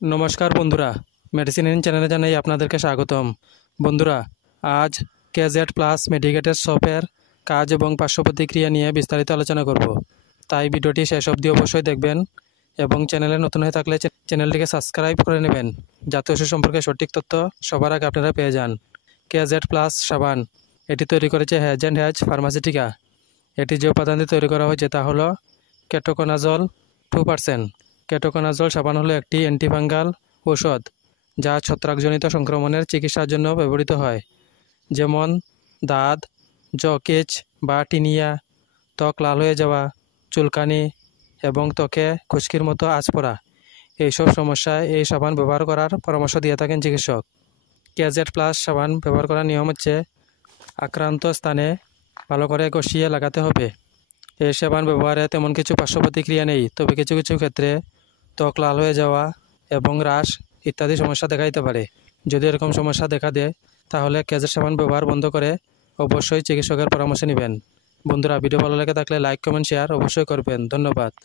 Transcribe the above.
নমস্কার বন্ধুরা, medicine in চ্যানেলে জানাই আপনাদেরকে স্বাগতম। বন্ধুরা, আজ কেজেড প্লাস মেডিকেটের শপের কাজ এবং পার্শ্ব প্রতিক্রিয়া নিয়ে বিস্তারিত আলোচনা করব। তাই ভিডিওটি শেষ অবধি অবশ্যই দেখবেন এবং চ্যানেলে নতুন হয়ে থাকলে চ্যানেলটিকে সাবস্ক্রাইব করে নেবেন, যাতে ওষুধ সম্পর্কে সঠিক তথ্য সবার আগে আপনারা পেয়ে যান। কেজেড প্লাস সাবান এটি তৈরি করেছে হেজ অ্যান্ড হেজ ফার্মাসিউটিকা। এটি যে উপাদান দিয়ে তৈরি করা হয়েছে তা হলো কেটোকোনাজল 2%। কেটোকোনাজল সাবান হলো একটি অ্যান্টিফাঙ্গাল ঔষধ যা ছত্রাকজনিত সংক্রমণের চিকিৎসার জন্য ব্যবহৃত হয়, যেমন দাঁত, জকিচ বা টিনিয়া, ত্বক লাল হয়ে যাওয়া, চুলকানি এবং ত্বকে খুশকির মতো আঁচ পড়া। এইসব সমস্যায় এই সাবান ব্যবহার করার পরামর্শ দিয়ে থাকেন চিকিৎসক। কেজেড প্লাস সাবান ব্যবহার করার নিয়ম হচ্ছে, আক্রান্ত স্থানে ভালো করে ঘষিয়ে লাগাতে হবে। এই সাবান ব্যবহারে তেমন কিছু পার্শ্ব প্রতিক্রিয়া নেই, তবে কিছু কিছু ক্ষেত্রে ত্বক লাল হয়ে যাওয়া এবং রাশ ইত্যাদি সমস্যা দেখা দিতে পারে। যদি এরকম সমস্যা দেখা দেয় তাহলে কেজেড সাবান ব্যবহার বন্ধ করে অবশ্যই চিকিৎসকের পরামর্শ নেবেন। বন্ধুরা, ভিডিও ভালো লেগে থাকলে লাইক, কমেন্ট, শেয়ার অবশ্যই করবেন। ধন্যবাদ।